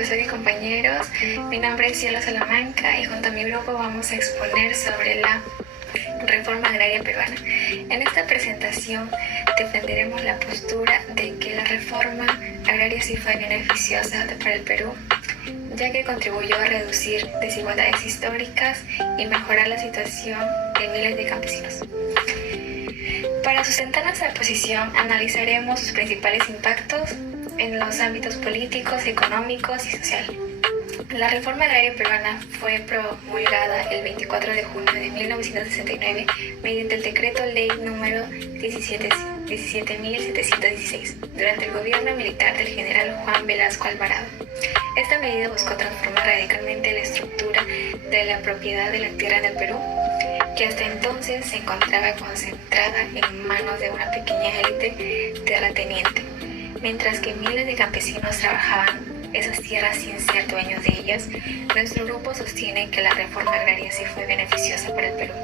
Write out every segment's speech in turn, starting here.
profesor y compañeros. Mi nombre es Cielo Salamanca y junto a mi grupo vamos a exponer sobre la reforma agraria peruana. En esta presentación defenderemos la postura de que la reforma agraria sí fue beneficiosa para el Perú, ya que contribuyó a reducir desigualdades históricas y mejorar la situación de miles de campesinos. Para sustentar nuestra posición, analizaremos sus principales impactos en los ámbitos políticos, económicos y sociales. La reforma agraria peruana fue promulgada el 24 de junio de 1969 mediante el decreto ley número 17.716 durante el gobierno militar del general Juan Velasco Alvarado. Esta medida buscó transformar radicalmente la estructura de la propiedad de la tierra en el Perú, que hasta entonces se encontraba concentrada en manos de una pequeña élite terrateniente, mientras que miles de campesinos trabajaban esas tierras sin ser dueños de ellas. Nuestro grupo sostiene que la reforma agraria sí fue beneficiosa para el Perú,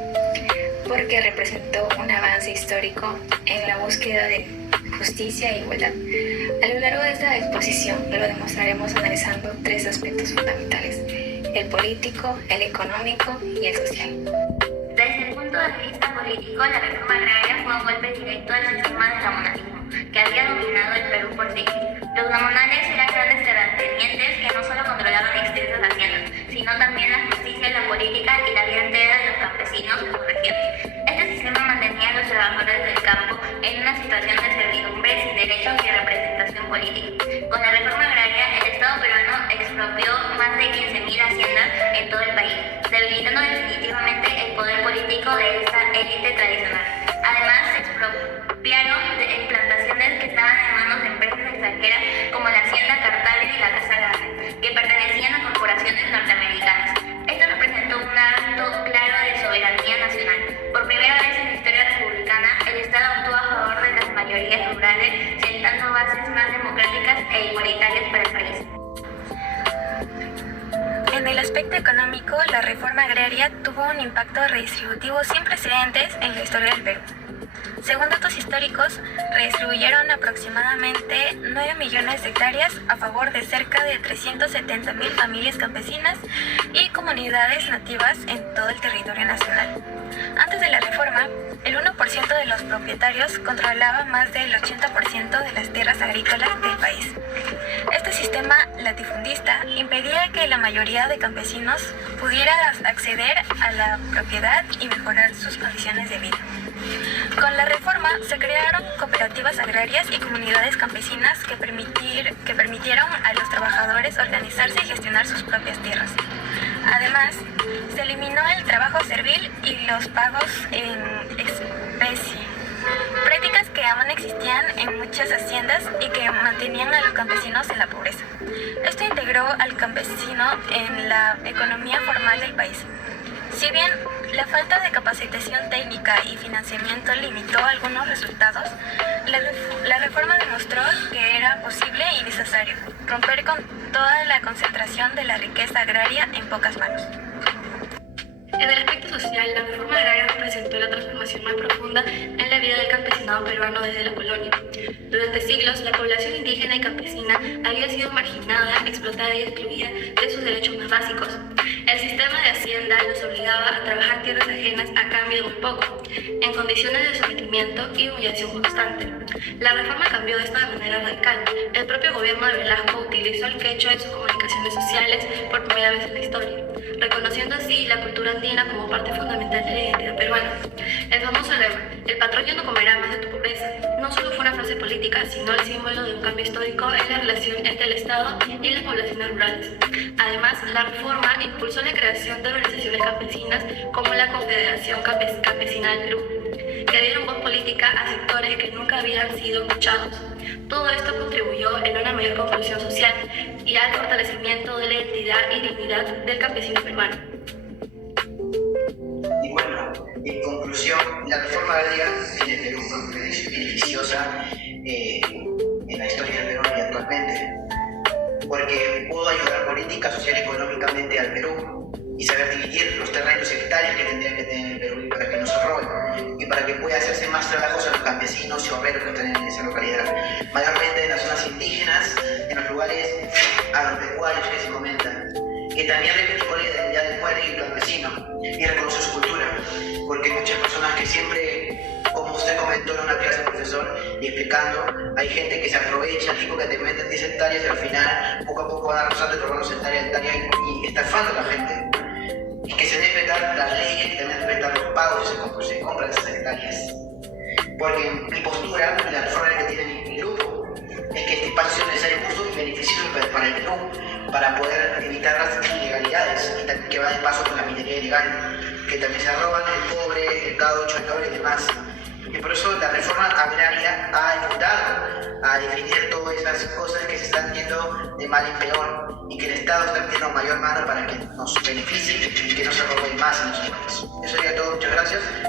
porque representó un avance histórico en la búsqueda de justicia e igualdad. A lo largo de esta exposición lo demostraremos analizando tres aspectos fundamentales: el político, el económico y el social. Desde el punto de vista político, la reforma agraria fue un golpe directo al sistema del gamonalismo, que había dominado el Perú por siglos. Los gamonales eran grandes terratenientes que no solo controlaban extensas haciendas, sino también la justicia, la política y la vida entera de los campesinos de su región. Este sistema mantenía a los trabajadores del campo en una situación de servidumbre sin derechos y representación política. Con la reforma agraria, el Estado peruano expropió más de 15.000 haciendas en todo el país, debilitando definitivamente el poder político de esta élite tradicional. Además, se expropiaron de plantaciones que estaban en manos de empresas extranjeras como la Hacienda Cartago y la Casa Grande, que pertenecían a corporaciones norteamericanas. Esto representó un acto claro de soberanía nacional. Por primera vez en la historia republicana, el Estado actuó a favor de las mayorías rurales, sentando bases más democráticas e igualitarias para el país. En el aspecto económico, la reforma agraria tuvo un impacto redistributivo sin precedentes en la historia del Perú. Según datos históricos, redistribuyeron aproximadamente 9 millones de hectáreas a favor de cerca de 370.000 familias campesinas y comunidades nativas en todo el territorio nacional. Antes de la reforma, el 1% de los propietarios controlaba más del 80% de las tierras agrícolas del país. Este sistema latifundista impedía que la mayoría de campesinos pudiera acceder a la propiedad y mejorar sus condiciones de vida. Con la reforma se crearon cooperativas agrarias y comunidades campesinas que permitieron a los trabajadores organizarse y gestionar sus propias tierras. Además, se eliminó el trabajo servil y los pagos en especie, prácticas que aún existían en muchas haciendas y que mantenían a los campesinos en la pobreza. Esto integró al campesino en la economía formal del país. Si bien la falta de capacitación técnica y financiamiento limitó algunos resultados, la reforma demostró que era posible y necesario romper con toda la concentración de la riqueza agraria en pocas manos. En el aspecto social, la reforma agraria representó la transformación más profunda en la vida del campesinado peruano desde la colonia. Durante siglos, la población indígena y campesina había sido marginada, explotada y excluida de sus derechos más básicos. El sistema de hacienda los obligaba a trabajar tierras ajenas a cambio de muy poco, en condiciones de sometimiento y humillación constante. La reforma cambió esto de manera radical. El propio gobierno de Velasco utilizó el quechua en sus comunicaciones sociales por primera vez en la historia, reconociendo así la cultura andina como parte fundamental de la identidad peruana. El famoso lema, el patrón ya no comerá más de tu pobreza, no solo fue una frase política, sino el símbolo de un cambio histórico en la relación entre el Estado y las poblaciones rurales. Además, la reforma impulsó la creación de organizaciones campesinas como la Confederación Campesina del Perú, que dieron voz política a sectores que nunca habían sido escuchados. Todo esto contribuyó en una mayor conclusión social y al fortalecimiento de la identidad y dignidad del campesino peruano. Y bueno, en conclusión, la reforma agraria en el Perú fue beneficiosa en la historia del Perú y actualmente, porque pudo ayudar política, social y económicamente al Perú, y saber dividir los terrenos hectáreas que tendrían que tener el Perú y para que no se roben y para que pueda hacerse más trabajos a los campesinos y obreros que están en esa localidad, mayormente en las zonas indígenas, en los lugares agropecuarios que se comentan, que también reivindicó la identidad del pueblo y el campesino y reconoció su cultura, porque hay muchas personas que siempre, como usted comentó en una clase, profesor, y explicando, hay gente que se aprovecha, tipo que te venden 10 hectáreas y al final poco a poco van arrasando y robando hectáreas y estafando a la gente. Y que se debe respetar las leyes y también respetar los pagos que se compran esas hectáreas. Porque mi postura, la reforma que tiene mi grupo, es que este espacio sea necesario, justo y beneficioso para el Perú, para poder evitar las ilegalidades y también que va de paso con la minería ilegal, que también se roban el cobre, el K8, el cobre y demás. Y por eso la reforma agraria ha ayudado a definir todas esas cosas que se están yendo de mal en peor y que el Estado está metiendo mayor mano para que nos beneficie y que no se roben más en nosotros. Eso sería todo, muchas gracias.